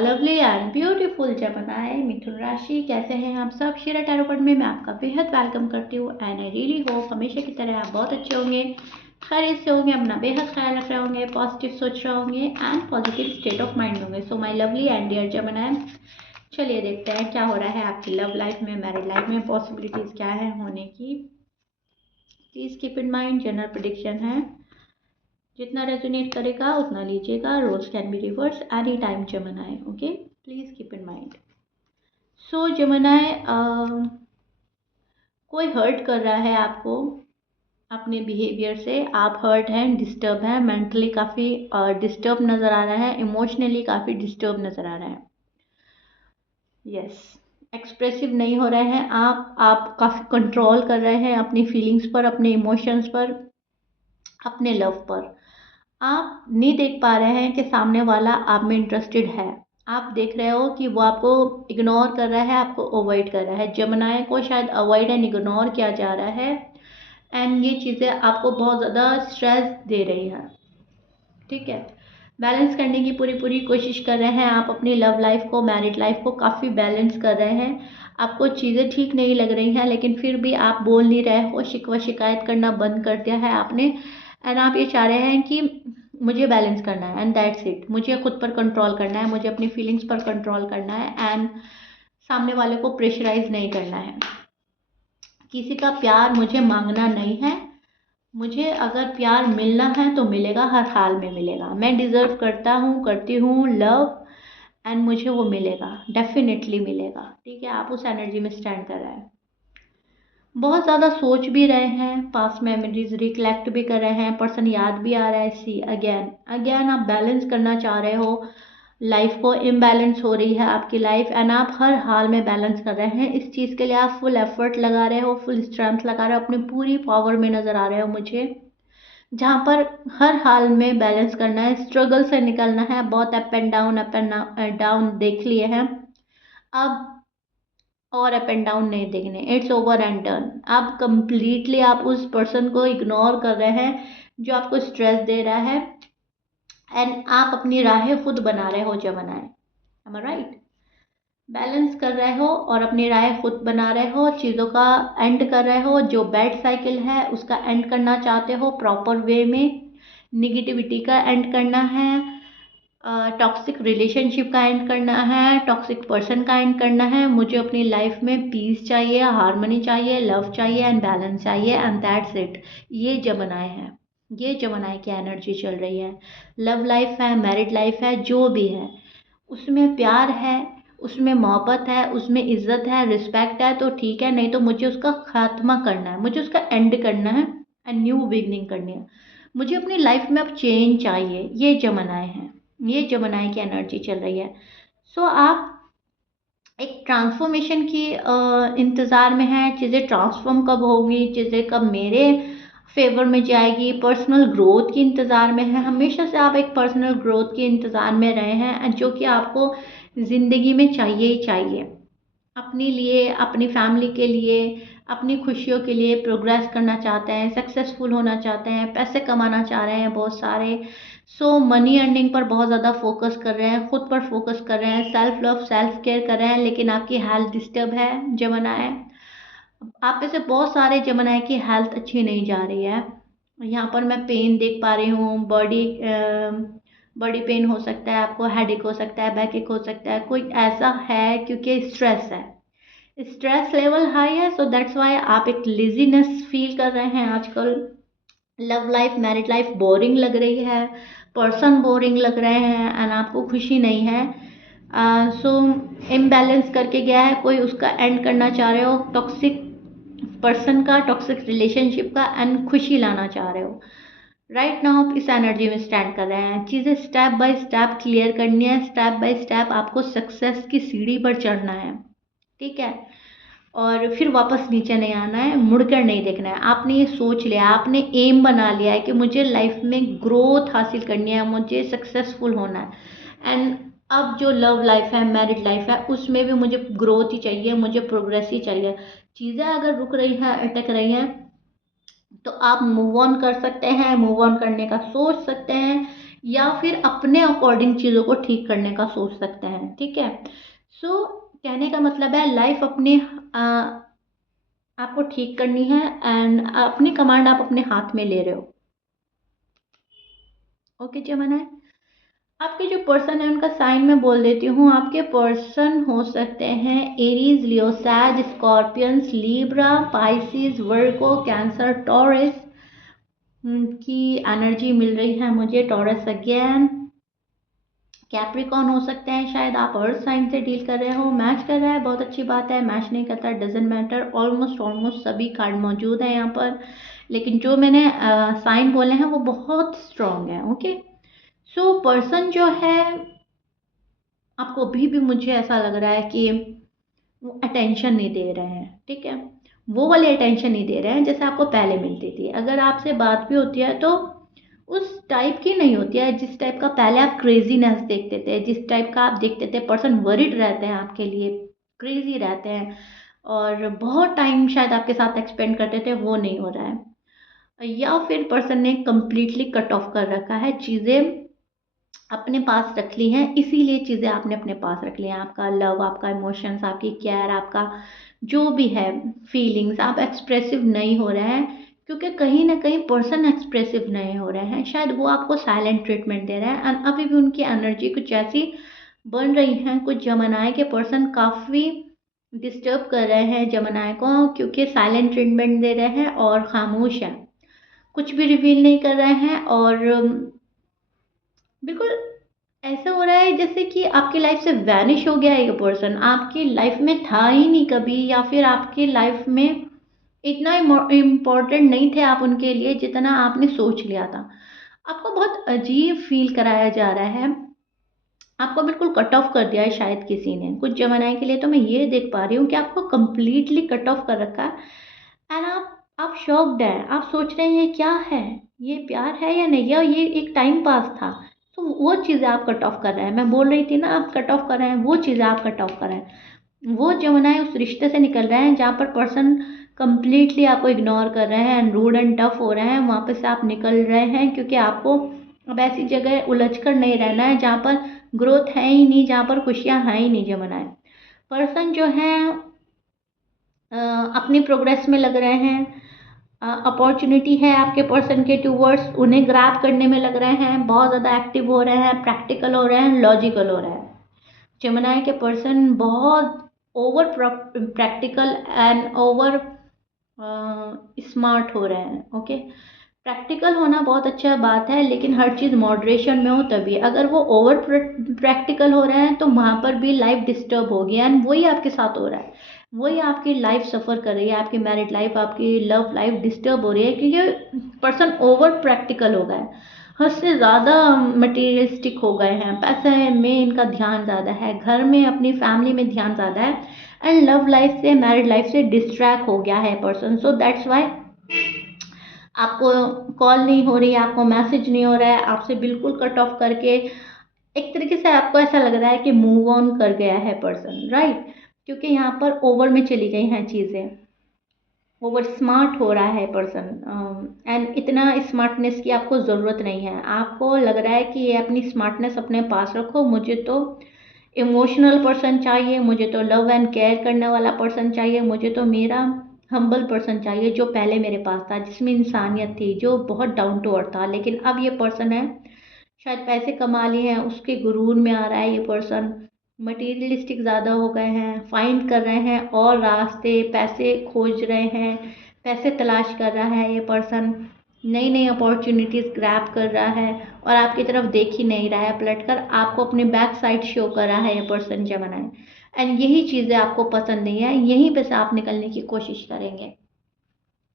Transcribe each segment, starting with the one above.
Lovely and beautiful जमनाई मिथुन राशि, कैसे हैं आप सब। शिरा टैरो कार्ड में मैं आपका बेहद वेलकम करती हूँ एंड आई रियली होप हमेशा की तरह आप बहुत अच्छे होंगे, खैरियत से होंगे, अपना बेहद ख्याल रख रहे होंगे, पॉजिटिव सोच रहे होंगे and positive state of mind होंगे। So my lovely and dear Gemini, चलिए देखते हैं क्या हो रहा है आपकी लव लाइफ में, मैरिड लाइफ में, पॉसिबिलिटीज़ क्या है होने की। Please keep in mind general prediction है, जितना रेजोनेट करेगा उतना लीजिएगा। Roles can be reverse any time Gemini, okay, please keep in mind. So Gemini, कोई हर्ट कर रहा है आपको अपने बिहेवियर से, आप हर्ट हैं, डिस्टर्ब हैं, मेंटली काफ़ी डिस्टर्ब नज़र आ रहा है, इमोशनली काफ़ी डिस्टर्ब नज़र आ रहा है। यस, एक्सप्रेसिव नहीं हो रहे हैं आप काफ़ी कंट्रोल कर रहे हैं अपनी फीलिंग्स पर, अपने इमोशंस पर, अपने लव पर। आप नहीं देख पा रहे हैं कि सामने वाला आप में इंटरेस्टेड है। आप देख रहे हो कि वो आपको इग्नोर कर रहा है, आपको अवॉइड कर रहा है। जमनाई को शायद अवॉइड एंड इग्नोर किया जा रहा है एंड ये चीज़ें आपको बहुत ज़्यादा स्ट्रेस दे रही हैं। ठीक है, बैलेंस करने की पूरी पूरी कोशिश कर रहे हैं आप अपनी लव लाइफ को, मैरिड लाइफ को काफ़ी बैलेंस कर रहे हैं। आपको चीज़ें ठीक नहीं लग रही हैं लेकिन फिर भी आप बोल नहीं रहे हो, शिकवा शिकायत करना बंद कर दिया है आपने एंड आप ये चाह रहे हैं कि मुझे बैलेंस करना है एंड दैट्स इट। मुझे खुद पर कंट्रोल करना है, मुझे अपनी फीलिंग्स पर कंट्रोल करना है एंड सामने वाले को प्रेशराइज नहीं करना है। किसी का प्यार मुझे मांगना नहीं है, मुझे अगर प्यार मिलना है तो मिलेगा, हर हाल में मिलेगा। मैं डिज़र्व करता हूँ, करती हूँ लव एंड मुझे वो मिलेगा, डेफिनेटली मिलेगा। ठीक है, आप उस एनर्जी में स्टैंड कर रहे हैं। बहुत ज़्यादा सोच भी रहे हैं, पास्ट मेमोरीज रिकलेक्ट भी कर रहे हैं, पर्सन याद भी आ रहा है। सी अगेन अगेन आप बैलेंस करना चाह रहे हो लाइफ को, इम्बैलेंस हो रही है आपकी लाइफ एंड आप हर हाल में बैलेंस कर रहे हैं। इस चीज़ के लिए आप फुल एफर्ट लगा रहे हो, फुल स्ट्रेंथ लगा रहे हो, अपनी पूरी पावर में नज़र आ रहे हो मुझे, जहाँ पर हर हाल में बैलेंस करना है, स्ट्रगल से निकलना है। बहुत अप एंड डाउन देख लिए हैं, अब और अप एंड डाउन नहीं देखने, इट्स ओवर एंड डन। अब कंप्लीटली आप उस पर्सन को इग्नोर कर रहे हैं जो आपको स्ट्रेस दे रहा है एंड आप अपनी राहें खुद बना रहे हो जमनाई, एम आई राइट। बैलेंस कर रहे हो और अपनी राय खुद बना रहे हो, चीज़ों का एंड कर रहे हो। जो बैड साइकिल है उसका एंड करना चाहते हो प्रॉपर वे में, निगेटिविटी का एंड करना है, टॉक्सिक रिलेशनशिप का एंड करना है, टॉक्सिक पर्सन का एंड करना है। मुझे अपनी लाइफ में पीस चाहिए, हार्मनी चाहिए, लव चाहिए एंड बैलेंस चाहिए एंड दैट्स इट। ये जमनाई है, ये जमनाई की एनर्जी चल रही है। लव लाइफ है, मैरिड लाइफ है, जो भी है उसमें प्यार है, उसमें मोहब्बत है, उसमें इज्जत है, रिस्पेक्ट है तो ठीक है, नहीं तो मुझे उसका खात्मा करना है, मुझे उसका एंड करना है एंड न्यू बिगनिंग करनी है। मुझे अपनी लाइफ में अब चेंज चाहिए, ये जमनाई है, ये जमनाई की एनर्जी चल रही है। सो आप एक ट्रांसफॉर्मेशन की इंतज़ार में है। चीज़ें ट्रांसफॉर्म कब होगी, चीज़ें कब मेरे फेवर में जाएगी, पर्सनल ग्रोथ की इंतज़ार में है। हमेशा से आप एक पर्सनल ग्रोथ के इंतज़ार में रहे हैं जो कि आपको ज़िंदगी में चाहिए ही चाहिए, अपने लिए, अपनी फैमिली के लिए, अपनी खुशियों के लिए प्रोग्रेस करना चाहते हैं, सक्सेसफुल होना चाहते हैं, पैसे कमाना चाह रहे हैं बहुत सारे। सो मनी अर्निंग पर बहुत ज़्यादा फोकस कर रहे हैं, खुद पर फोकस कर रहे हैं, सेल्फ लव सेल्फ केयर कर रहे हैं, लेकिन आपकी हेल्थ डिस्टर्ब है जमनाई। आप में से बहुत सारे जमनाई की हेल्थ अच्छी नहीं जा रही है। यहाँ पर मैं पेन देख पा रही हूँ, बॉडी पेन हो सकता है, आपको हेडेक हो सकता है, बैक एक हो सकता है, कोई ऐसा है क्योंकि स्ट्रेस है, स्ट्रेस लेवल हाई है। सो दैट्स वाई आप एक लेजीनेस फील कर रहे हैं आजकल। Love life, married life boring लग रही है, पर्सन बोरिंग लग रहे हैं एंड आपको खुशी नहीं है। सो इम्बैलेंस करके गया है कोई, उसका एंड करना चाह रहे हो, टॉक्सिक पर्सन का, टॉक्सिक रिलेशनशिप का एंड खुशी लाना चाह रहे हो। राइट नाउ आप इस एनर्जी में स्टैंड कर रहे हैं। चीज़ें स्टेप बाय स्टेप क्लियर करनी है, स्टेप बाय स्टेप आपको सक्सेस की सीढ़ी पर चढ़ना है। ठीक है, और फिर वापस नीचे नहीं आना है, मुड़कर नहीं देखना है। आपने ये सोच लिया, आपने एम बना लिया है कि मुझे लाइफ में ग्रोथ हासिल करनी है, मुझे सक्सेसफुल होना है एंड अब जो लव लाइफ है, मैरिड लाइफ है, उसमें भी मुझे ग्रोथ ही चाहिए, मुझे प्रोग्रेस ही चाहिए। चीज़ें अगर रुक रही हैं, अटक रही हैं, तो आप मूव ऑन कर सकते हैं, मूव ऑन करने का सोच सकते हैं, या फिर अपने अकॉर्डिंग चीज़ों को ठीक करने का सोच सकते हैं, ठीक है। सो कहने का मतलब है लाइफ अपने आपको ठीक करनी है एंड अपनी कमांड आप अपने हाथ में ले रहे हो। ओके जमाना है। आपके जो पर्सन है उनका साइन मैं बोल देती हूँ। आपके पर्सन हो सकते हैं एरीज, लियो, सैज, स्कॉर्पियंस, लीब्रा, पाइसिस, वर्गो, कैंसर, टॉरस की एनर्जी मिल रही है मुझे। टॉरस अगेन, कैप्रिकॉन हो सकते हैं, शायद आप अर्थ साइन से डील कर रहे हो। मैच कर रहा है, बहुत अच्छी बात है। मैच नहीं करता, डजेंट मैटर। ऑलमोस्ट सभी कार्ड मौजूद है यहाँ पर, लेकिन जो मैंने साइन बोले हैं वो बहुत स्ट्रांग है। ओके, सो पर्सन जो है आपको अभी भी मुझे ऐसा लग रहा है कि वो अटेंशन नहीं दे रहे हैं, ठीक है। वो वाली अटेंशन नहीं दे रहे हैं जैसे आपको पहले मिलती थी। अगर आपसे बात भी होती है तो उस टाइप की नहीं होती है जिस टाइप का पहले आप क्रेजीनेस देखते थे, जिस टाइप का आप देखते थे। पर्सन वरिड रहते हैं आपके लिए, क्रेजी रहते हैं और बहुत टाइम शायद आपके साथ एक्सपेंड करते थे, वो नहीं हो रहा है। या फिर पर्सन ने कम्प्लीटली कट ऑफ कर रखा है, चीज़ें अपने पास रख ली हैं, इसीलिए चीज़ें आपने अपने पास रख ली हैं। आपका लव, आपका इमोशंस, आपकी केयर, आपका जो भी है फीलिंग्स, आप एक्सप्रेसिव नहीं हो रहे हैं क्योंकि कहीं ना कहीं पर्सन एक्सप्रेसिव नहीं हो रहे हैं। शायद वो आपको साइलेंट ट्रीटमेंट दे रहे हैं एंड अभी भी उनकी एनर्जी कुछ ऐसी बन रही है। कुछ जमनाए के पर्सन काफ़ी डिस्टर्ब कर रहे हैं जमनाए को, क्योंकि साइलेंट ट्रीटमेंट दे रहे हैं और खामोश है, कुछ भी रिवील नहीं कर रहे हैं। और बिल्कुल ऐसा हो रहा है जैसे कि आपकी लाइफ से वैनिश हो गया है ये पर्सन, आपकी लाइफ में था ही नहीं कभी, या फिर आपकी लाइफ में इतना इम्पोर्टेंट नहीं थे आप उनके लिए जितना आपने सोच लिया था। आपको बहुत अजीब फील कराया जा रहा है, आपको बिल्कुल कट ऑफ कर दिया है शायद किसी ने। कुछ जमाने के लिए तो मैं ये देख पा रही हूँ कि आपको कंप्लीटली कट ऑफ कर रखा है एंड आप शॉक्ड हैं। आप सोच रहे हैं ये क्या है, ये प्यार है या नहीं, या ये एक टाइम पास था। तो वो चीज़ें आप कट ऑफ कर रहे हैं। मैं बोल रही थी ना, आप कट ऑफ कर रहे हैं, वो चीज़ें आप कट ऑफ कर रहे हैं। वो जमानाएं उस रिश्ते से निकल रहे हैं जहाँ पर पर्सन कंप्लीटली आपको इग्नोर कर रहे हैं एंड रूड एंड टफ हो रहे हैं, वहाँ पे से आप निकल रहे हैं क्योंकि आपको अब ऐसी जगह उलझ कर नहीं रहना है जहाँ पर ग्रोथ है ही नहीं, जहाँ पर खुशियाँ हैं ही नहीं। जमानाएं पर्सन जो हैं अपनी प्रोग्रेस में लग रहे हैं, अपॉर्चुनिटी है आपके पर्सन के टूवर्ड्स, उन्हें ग्रैब करने में लग रहे हैं, बहुत ज़्यादा एक्टिव हो रहे हैं, प्रैक्टिकल हो रहे हैं, लॉजिकल हो रहे हैं। जेमिनी के पर्सन बहुत over practical and over smart हो रहे हैं। ओके, प्रैक्टिकल होना बहुत अच्छा बात है, लेकिन हर चीज़ मॉडरेशन में हो तभी। अगर वो ओवर प्रैक्टिकल हो रहे हैं तो वहाँ पर भी लाइफ डिस्टर्ब होगी एंड वही आपके साथ हो रहा है, वही आपकी लाइफ सफ़र कर रही है। आपकी मैरिड लाइफ, आपकी लव लाइफ डिस्टर्ब हो रही है क्योंकि पर्सन ओवर प्रैक्टिकल हो गए, हद से ज़्यादा मटेरियलिस्टिक हो गए हैं। पैसे में इनका ध्यान ज़्यादा है, घर में अपनी फैमिली में ध्यान ज़्यादा है एंड लव लाइफ से, मैरिड लाइफ से डिस्ट्रैक्ट हो गया है पर्सन। सो दैट्स वाई आपको कॉल नहीं हो रही है, आपको मैसेज नहीं हो रहा है, आपसे बिल्कुल कट ऑफ करके एक तरीके से आपको ऐसा लग रहा है कि मूव ऑन कर गया है पर्सन, राइट। क्योंकि यहाँ पर ओवर में चली गई हैं चीज़ें, ओवर स्मार्ट हो रहा है पर्सन एंड इतना स्मार्टनेस की आपको ज़रूरत नहीं है। आपको लग रहा है कि ये अपनी स्मार्टनेस अपने पास रखो, मुझे तो इमोशनल पर्सन चाहिए, मुझे तो लव एंड केयर करने वाला पर्सन चाहिए, मुझे तो मेरा हम्बल पर्सन चाहिए जो पहले मेरे पास था, जिसमें इंसानियत थी, जो बहुत डाउन टू अर्थ था। लेकिन अब ये पर्सन है, शायद पैसे कमा लिए हैं उसके गुरूर में आ रहा है ये पर्सन, मटीरियलिस्टिक ज़्यादा हो गए हैं, फाइंड कर रहे हैं और रास्ते, पैसे खोज रहे हैं, पैसे तलाश कर रहा है ये पर्सन, नई नई अपॉर्चुनिटीज़ ग्रैब कर रहा है और आपकी तरफ देख ही नहीं रहा है, पलट कर आपको अपनी बैक साइड शो कर रहा है ये पर्सन जमाना। एंड यही चीज़ें आपको पसंद नहीं है, यहीं पे से आप निकलने की कोशिश करेंगे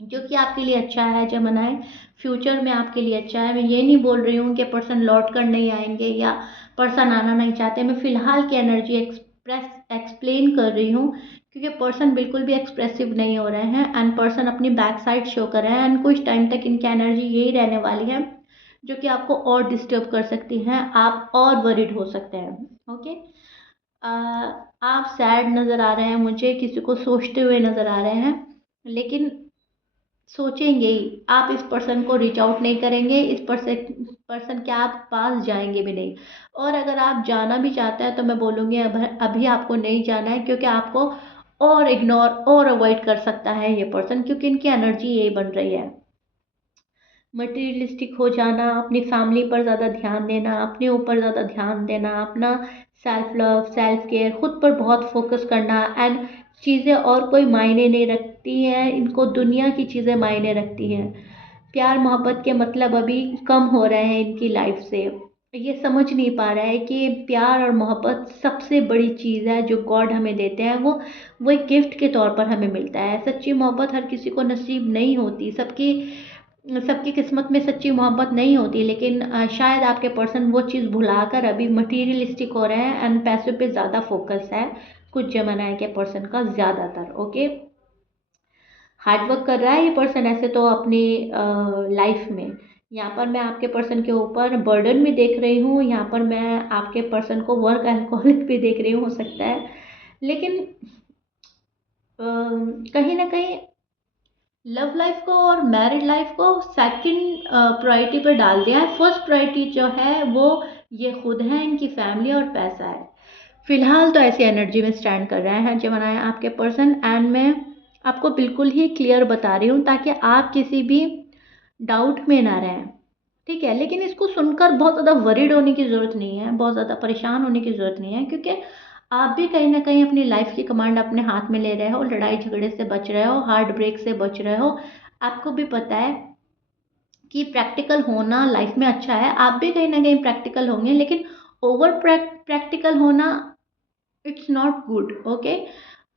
जो कि आपके लिए अच्छा है जमनाए, फ्यूचर में आपके लिए अच्छा है। मैं ये नहीं बोल रही हूँ कि पर्सन लौट कर नहीं आएंगे या पर्सन आना नहीं चाहते, मैं फ़िलहाल की एनर्जी एक्सप्लेन कर रही हूँ क्योंकि पर्सन बिल्कुल भी एक्सप्रेसिव नहीं हो रहे हैं एंड पर्सन अपनी बैक साइड शो कर रहे हैं एंड कुछ टाइम तक इनकी एनर्जी यही रहने वाली है जो कि आपको और डिस्टर्ब कर सकती हैं, आप और वरिड हो सकते हैं। ओके, आप सैड नज़र आ रहे हैं मुझे, किसी को सोचते हुए नज़र आ रहे हैं, लेकिन सोचेंगे ही। आप इस पर्सन को रीच आउट नहीं करेंगे, इस पर्सन के आप पास जाएंगे भी नहीं। और अगर आप जाना भी चाहते हैं तो मैं बोलूँगी अभी आपको नहीं जाना है, क्योंकि आपको और इग्नोर और अवॉइड कर सकता है ये पर्सन, क्योंकि इनकी एनर्जी यही बन रही है। मटेरियलिस्टिक हो जाना, अपनी फैमिली पर ज़्यादा ध्यान देना, अपने ऊपर ज़्यादा ध्यान देना, अपना सेल्फ लव, सेल्फ केयर, खुद पर बहुत फोकस करना, एंड चीज़ें और कोई मायने नहीं रखती हैं, इनको दुनिया की चीज़ें मायने रखती हैं। प्यार मोहब्बत के मतलब अभी कम हो रहे हैं इनकी लाइफ से। ये समझ नहीं पा रहा है कि प्यार और मोहब्बत सबसे बड़ी चीज़ है जो गॉड हमें देते हैं, वो एक गिफ्ट के तौर पर हमें मिलता है। सच्ची मोहब्बत हर किसी को नसीब नहीं होती, सबकी सबकी किस्मत में सच्ची मोहब्बत नहीं होती, लेकिन शायद आपके पर्सन वो चीज़ भुलाकर अभी मटीरियलिस्टिक हो रहे हैं एंड पैसों पे ज़्यादा फोकस है कुछ जमाना के पर्सन का ज़्यादातर। ओके, हार्ड वर्क कर रहा है ये पर्सन ऐसे तो अपनी लाइफ में। यहाँ पर मैं आपके पर्सन के ऊपर बर्डन भी देख रही हूँ, यहाँ पर मैं आपके पर्सन को वर्क अल्कोहलिक भी देख रही हूँ, हो सकता है। लेकिन कहीं ना कहीं लव लाइफ को और मैरिड लाइफ को सेकंड प्रायोरिटी पर डाल दिया है। फर्स्ट प्रायोरिटी जो है वो ये खुद है, इनकी फैमिली और पैसा है। फिलहाल तो ऐसी एनर्जी में स्टैंड कर रहे हैं जब बनाया आपके पर्सन, एंड मैं आपको बिल्कुल ही क्लियर बता रही हूँ ताकि आप किसी भी डाउट में ना रहें, ठीक है। लेकिन इसको सुनकर बहुत ज़्यादा वरीड होने की ज़रूरत नहीं है, बहुत ज़्यादा परेशान होने की ज़रूरत नहीं है, क्योंकि आप भी कहीं ना कहीं अपनी लाइफ की कमांड अपने हाथ में ले रहे हो, लड़ाई झगड़े से बच रहे हो, हार्ट ब्रेक से बच रहे हो। आपको भी पता है कि प्रैक्टिकल होना लाइफ में अच्छा है, आप भी कहीं ना कहीं प्रैक्टिकल होंगे, लेकिन ओवर प्रैक्टिकल होना इट्स नॉट गुड। ओके,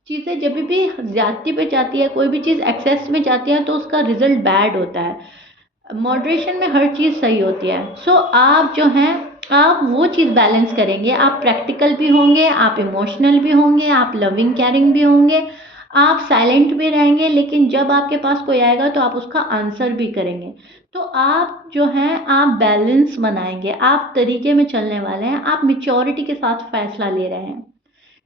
चीज़ें जब भी ज्यादती पे जाती है, कोई भी चीज़ एक्सेस में जाती है तो उसका रिजल्ट बैड होता है। मॉडरेशन में हर चीज़ सही होती है। सो आप जो हैं, आप वो चीज़ बैलेंस करेंगे, आप प्रैक्टिकल भी होंगे, आप इमोशनल भी होंगे, आप लविंग केयरिंग भी होंगे, आप साइलेंट भी रहेंगे, लेकिन जब आपके पास कोई आएगा तो आप उसका आंसर भी करेंगे। तो आप जो हैं, आप बैलेंस बनाएंगे, आप तरीके में चलने वाले हैं, आप मिच्योरिटी के साथ फैसला ले रहे हैं।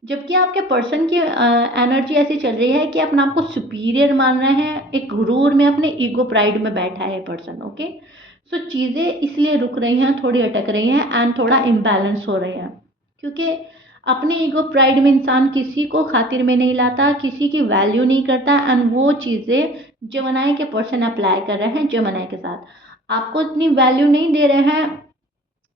जबकि आपके पर्सन की एनर्जी ऐसी चल रही है कि अपने आप को सुपीरियर मान रहे हैं, एक गुरूर में अपने ईगो प्राइड में बैठा है पर्सन। ओके, सो चीज़ें इसलिए रुक रही हैं, थोड़ी अटक रही हैं एंड थोड़ा इम्बैलेंस हो रही हैं, क्योंकि अपने ईगो प्राइड में इंसान किसी को खातिर में नहीं लाता, किसी की वैल्यू नहीं करता, एंड वो चीज़ें जमनाई के पर्सन अप्लाई कर रहे हैं जमनाई के साथ। आपको इतनी वैल्यू नहीं दे रहे हैं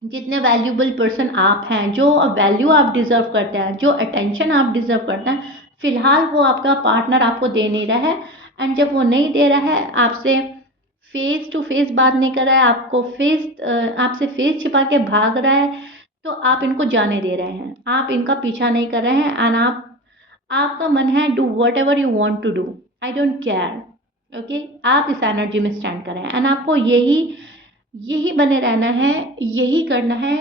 जितने वैल्यूबल पर्सन आप हैं, जो वैल्यू आप डिजर्व करते हैं, जो अटेंशन आप डिजर्व करते हैं, फिलहाल वो आपका पार्टनर आपको दे नहीं रहा है। एंड जब वो नहीं दे रहा है, आपसे फेस टू फेस बात नहीं कर रहा है, आपसे फेस छिपा के भाग रहा है, तो आप इनको जाने दे रहे हैं, आप इनका पीछा नहीं कर रहे हैं, एंड आपका मन है do whatever you want to do, I don't care. Okay, आप इस एनर्जी में स्टैंड करें, एंड आपको यही यही बने रहना है, यही करना है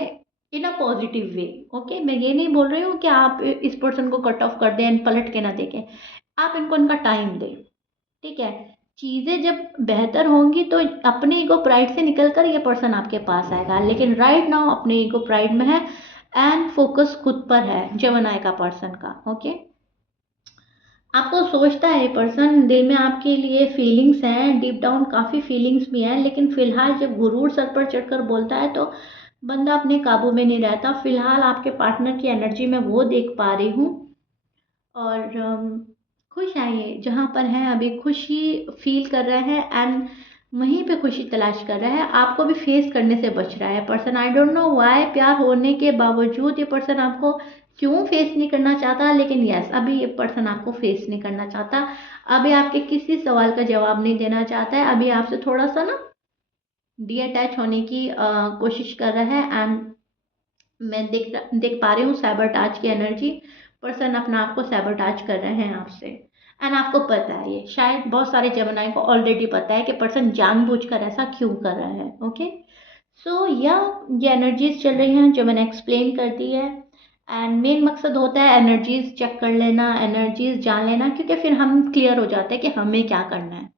इन अ पॉजिटिव वे। ओके, मैं ये नहीं बोल रही हूँ कि आप इस पर्सन को कट ऑफ कर दें एंड पलट के ना देखें, आप इनको इनका टाइम दें, ठीक है। चीज़ें जब बेहतर होंगी तो अपने ईगो प्राइड से निकलकर ये पर्सन आपके पास आएगा, लेकिन राइट नाउ अपने ईगो प्राइड में है एंड फोकस खुद पर है जमनाई का पर्सन का। ओके, आपको सोचता है ये पर्सन, दिल में आपके लिए फीलिंग्स हैं, डीप डाउन काफ़ी फीलिंग्स भी हैं, लेकिन फिलहाल जब गुरूर सर पर चढ़कर बोलता है तो बंदा अपने काबू में नहीं रहता। फिलहाल आपके पार्टनर की एनर्जी में वो देख पा रही हूँ, और खुश हैं ये जहाँ पर हैं, अभी खुशी फील कर रहे हैं एंड वहीं पे खुशी तलाश कर रहा है। आपको भी फेस करने से बच रहा है person, I don't know why, प्यार होने के बावजूद ये पर्सन आपको क्यों फेस नहीं करना चाहता, लेकिन यस, अभी ये पर्सन आपको फेस नहीं करना चाहता, अभी आपके किसी सवाल का जवाब नहीं देना चाहता है, अभी आपसे थोड़ा सा ना डी अटैच होने की कोशिश कर रहा है। एंड मैं देख पा रही हूँ सैबरटाज की एनर्जी, पर्सन अपना आप को सैबरटाज कर रहे हैं आपसे, एंड आपको पता है, ये शायद बहुत सारे जमनाई को ऑलरेडी पता है कि पर्सन जानबूझकर ऐसा क्यों कर रहा है। ओके, सो या ये एनर्जीज चल रही हैं जो मैंने एक्सप्लेन कर दी है, एंड मेन मकसद होता है एनर्जीज चेक कर लेना, एनर्जीज जान लेना, क्योंकि फिर हम क्लियर हो जाते हैं कि हमें क्या करना है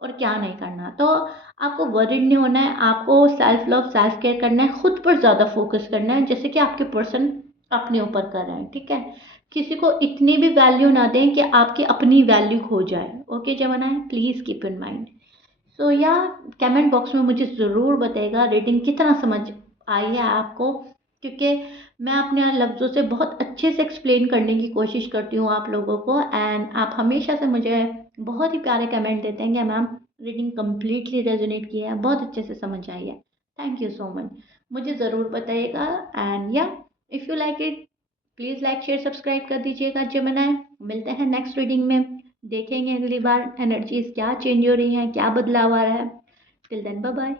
और क्या नहीं करना। तो आपको वरिड नहीं होना है, आपको सेल्फ लव सेल्फ केयर करना है, खुद पर ज़्यादा फोकस करना है, जैसे कि आपके पर्सन अपने ऊपर कर रहे हैं, ठीक है। किसी को इतनी भी वैल्यू ना दें कि आपकी अपनी वैल्यू खो जाए। ओके जमाना है, प्लीज़ कीप इन माइंड। सो या कमेंट बॉक्स में मुझे ज़रूर बताइएगा रीडिंग कितना समझ आई है आपको, क्योंकि मैं अपने लफ्ज़ों से बहुत अच्छे से एक्सप्लेन करने की कोशिश करती हूँ आप लोगों को, एंड आप हमेशा से मुझे बहुत ही प्यारे कमेंट देते हैं कि मैम रीडिंग कम्प्लीटली रेजोनेट की है, बहुत अच्छे से समझ आई है। Thank you so much. मुझे ज़रूर बताइएगा, एंड या if you like it please like share subscribe कर दीजिएगा जेमिनी। मिलते हैं नेक्स्ट रीडिंग में, देखेंगे अगली बार एनर्जीज क्या चेंज हो रही हैं, क्या बदलाव आ रहा है। Till then bye bye.